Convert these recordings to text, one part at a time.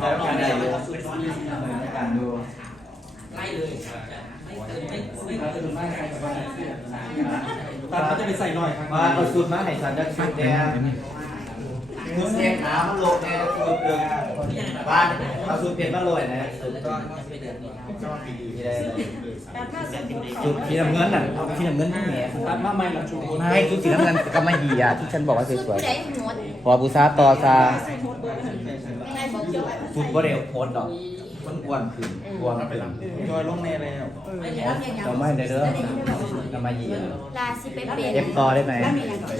แล้วการได้ดูการดูไล่เลยไม่เติมไม่ไม่เราจะดูมากใครกับว่าไหนเสื้อตัดเขาจะไปใส่หน่อยครับมาเอาสูตรมาให้ฉันจะชุดแดงมือแทงขามันโลดแน่สูตรเดิมบ้านเอาสูตรเปลี่ยนมาโรยนะสูตรก็ไปเดินนี่มีได้สูตรสีน้ำเงินน่ะสีน้ำเงินที่แหนตัดมาใหม่ละชูไม่สูตรสีน้ำเงินก็ไม่ดีอะที่ฉันบอกว่าสสุดวยผู้ใดหัวๆพอบูซาต่อซาไม่ได้ บอกเจ้าสูตรบ่ได้โพสดอกมันอ้วนขึ้นอ้วนขึ้นจอยลงแน่แล้วเราไม่ได้เด้อเรามายีลาสิไปเป็นเอฟต่อได้ไหมลา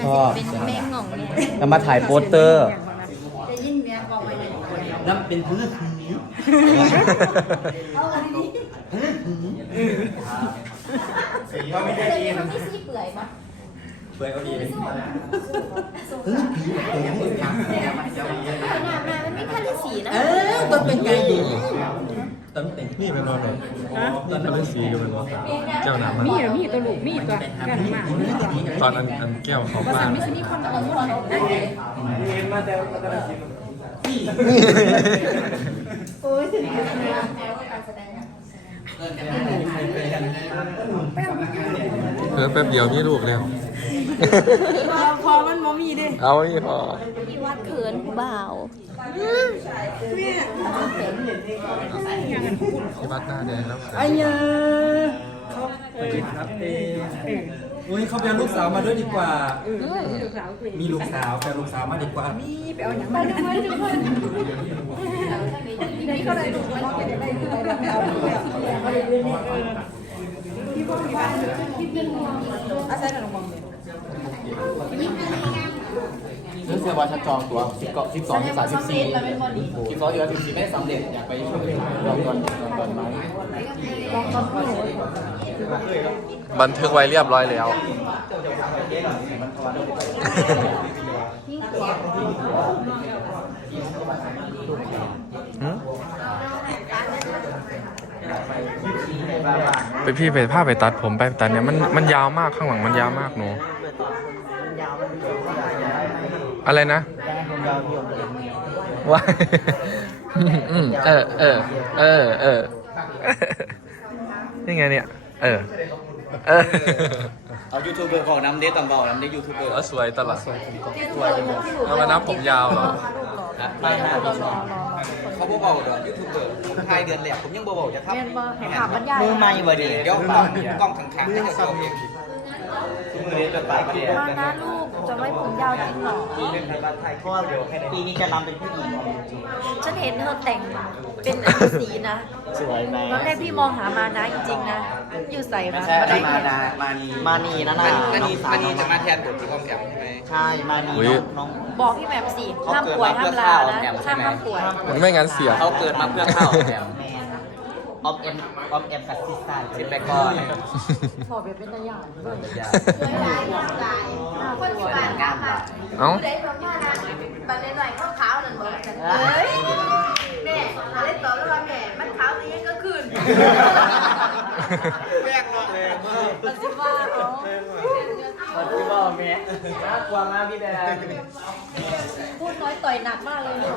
ชอบสิเป็นแมงหง่องเนี่ยเรามาถ่ายโปสเตอร์ได้ยินเมียบอกไว้เลยน้ำเป็นพื้นเอาอันนี้สีเขาไม่ได้ได้ดียินนะมันไม่ซีเปื่อยปะ เปื่อยเขาดีหน้าหน้ามันไม่คันที่สีนะ เออต้นเป็นไงดีต้นเป็นนี่เป็นรอยแบบตอนนั้นสีก็เป็นรอยแก้วน้ำมันมีเหรอมีตัวลูกมีตัวกันมากตอนอันอันแก้วเขาภาบ้าษานไม่ใช่มีความกังวลได้ไงเห็นมาแต่ก็จะได้กินโอ้ยถึงแล้วการแสดงเออแป๊บเดียวมีลูกแล้ว พอมันมมีเด้เอาอีกพอพี่วัดเขินผู้บ่าวที่บ้านหน้าแดงแล้วไอ้เนยเขาไปครับเองอุ้ยเขาเป็นลูกสาวมาด้วยดีกว่าลูกสาวคุยมีลูกสาวแต่ลูกสาวมาดีกว่า มีไปเอาอย่างมาดูไว้ทุกคนนี่เขาได้ลูกมันจะได้ลูกได้เอาที่พ่อที่บ้านอาศัยกับน้องบอมเนี่ย เรื่องเสื้อวาชัดจองตัวสิบเกาะสิบสองสิบสามสิบสี่สิบสองสิบสามสิบสี่ไม่สำเร็จอยากไปช่วยลองก่อนลองก่อนไหมบันทึกไว้เรียบร้อยแล้ว ไปพี่ไปผ้าไปตัดผมไปตัดเนี่ยมันมันยาวมากข้างหลังมันยาวมากหนู อะไรนะว่าอืมเออเออเออเออนี่ไงเนี่ย เออ เออ เอายูทูบเบอร์ของน้ำเด็ดต่างเบาน้ำเด็ดยูทูบเบอร์แล้วสวยตลอดแล้วมานับผมยาวเหรอไม่ห้าปีสองเขาบอกเบาเดี๋ยวยูทูบเบอร์ผมถ่ายเดือนแรกผมยังเบาๆจะทับเรียนบ่แห่งขับบรรยายมือไม่บ่ดีเดี๋ยวกล้องกล้องข้างๆให้เจ้าเอง มือนี้จะตายประเดี๋ยวมานะลูกจะไว้ผมยาวจริงเหรอพ่อเดี๋ยวแค่ปีนี้จะนำเป็นผู้หญิงฉันเห็นเธอแต่งเป็นอันสีนะสวยไหมตอนแรกพี่มองหามานะจริงๆนะ อยู่ใส่ไม่มาใช่ได้มานามานีมานีนะนะมานีมานีจะมาแทนบทที่กองแกมใช่ไหมใช่มานีน้องบอกพี่แหม่มสิห้ามป่วยห้ามลานะห้ามห้ามป่วยมันไม่งั้นเสียเขาเกิดมาเพื่อข้าวแกมอ อมเอ็มออมเอ็มกับซิสตาสิบแปดก้อนพอเป็นตัวอย่างด้วยอย่าคนที่บ้านกล้ามาเอ้าได้ประมาณนั้นบันหน่อยข้าวขาวนั่นบอกกันเฮ้ยแม่เล่นต่อแล้วว่าแม่มันขาวตัวนี้ก็ขึ้นแม่งมากเลยปัจจุบันเขาปัจจุบันแม่น่ากลัวมากพี่แดงพูดน้อยต่อยหนักมากเลยลูก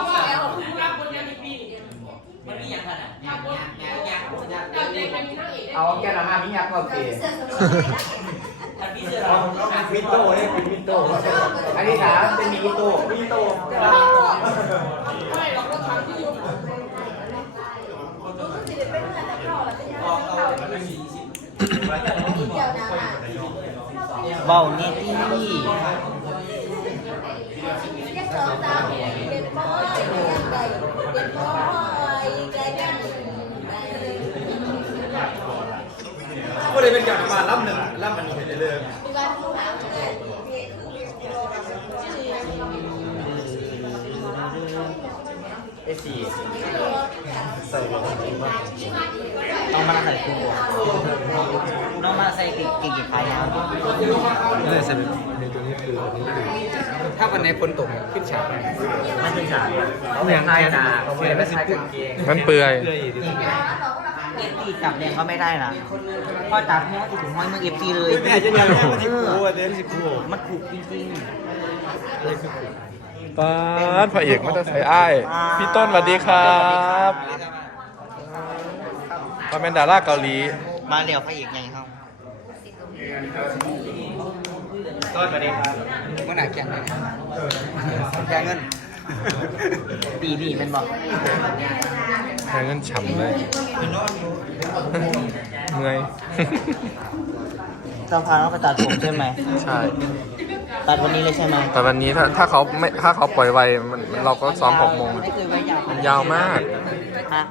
เอาแก้วน้ำมาพี่ยักษ์โอเคมิโต้เนี่ยเป็นมิโต้อันนี้ถามเป็นมิโต้มิโต้เบานี่ที่ ก็เลยเป็นการ มาล่ำหนึ่งล่ำมันนี้ไปเลยเอสี่น้องมาใส่ครูน้องมาใส่กิ่งกิ่งกี่ไฟยาวก็เลยใส่ในตัวนี้คืออันนี้คือถ้าวันไหนฝนตกเนี่ยขึ้นฉากไม่ถึงฉากเขาไม่ใช่นะเขาไม่ใช่กางเกงมันเปื่อย เอฟซีจับเนี่ยก็ไม่ได้นะพ่อจับเนี่ยถึงห้อยมือเอฟซีเลยแม่จะยังไงมันที่ครูอะเดี๋ยวที่ครูมันถูกจริงอะไรคือครูป๊าดพระเอกมันจะใส่อ้ายพี่ต้นสวัสดีครับมาเป็นดาราเกาหลี มาเรียวพระเอกไงครับต้นมาดีครับเมันหนักแข่งเลยแกเงินดีดีเป็นบอกแทงเงินฉ่ำเลย เมื่อย เจ้าพาเขาไปตัดผมใช่ไหม ใช่ ตัดวันนี้เลยใช่ไหมแต่วันนี้ถ้าถ้าเขาไม่ถ้าเขาปล่อยไวมันเราก็ซ้อมหกโมงไม่เคยไว้ยาวมันยาวมากฮะ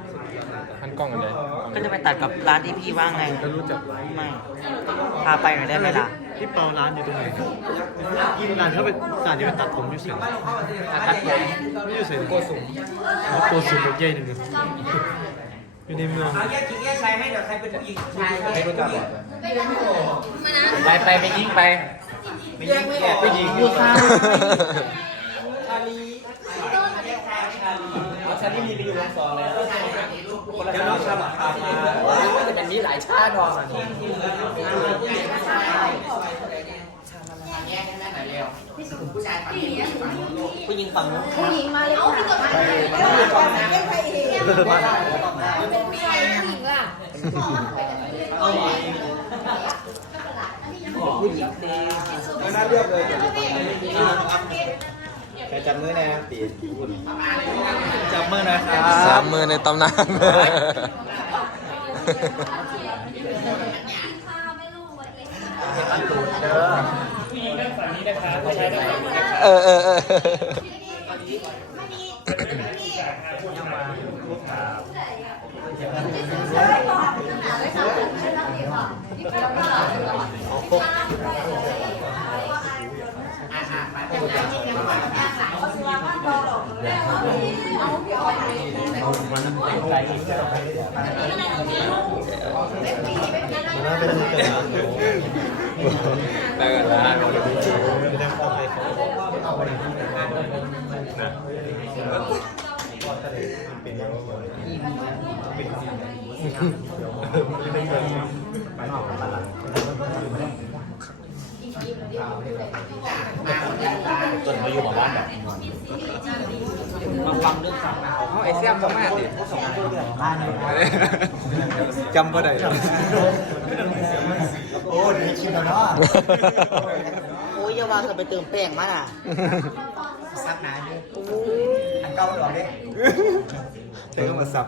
ทันกล้องกันเลยก็จะไปตัดกับร้านที่พี่ว่างไงก็รู้จักไม่พาไปหน่อยได้ไหมล่ะพี่เปาร้านอยู่ตรงไหนร้านเขาเป็นร้านที่เป็นตัดผมอยู่เสียงตัดผมไม่อยู่เสียงโกสุมโกสุมเป็นใหญ่หนึ่ง อยู่ในเมืองเอาแยกหญิงแยกชายให้เดี๋ยวใครเป็นผู้หญิงผู้ชายใครเป็นผู้หญิงไปไปไปยิงไปไปยิงแกไปยิงอยู่ข้างเอาชาลีมีไปอยู่วงสองเลยคนละเดี๋ยวน้องชาลอตพามาก็จะเป็นนี้หลายชาติดองอะผู้หญิงฝั่งนู้นผู้หญิงมาเลยค่ะเป็นผู้ชายผู้หญิงอะ ผู้หญิงคือไม่น่าเลือกเลยใครจับมือน่ปีจับมือนะครับสามมือในตำนานเออเออเออ ได้กันแล้วจนมาอยู่หมู่บ้านแบบมาฟังเรื่องสัตว์นะ เสี้ยมต้องมาดิบ้านจำก็ได้โอ้ดีคิดแล้วเนาะโอ้ยอย่าว่าจะไปเติมแป้งมาน่ะซักนานอยู่อันเก่าดอกเด้ใช้คำว่าสับ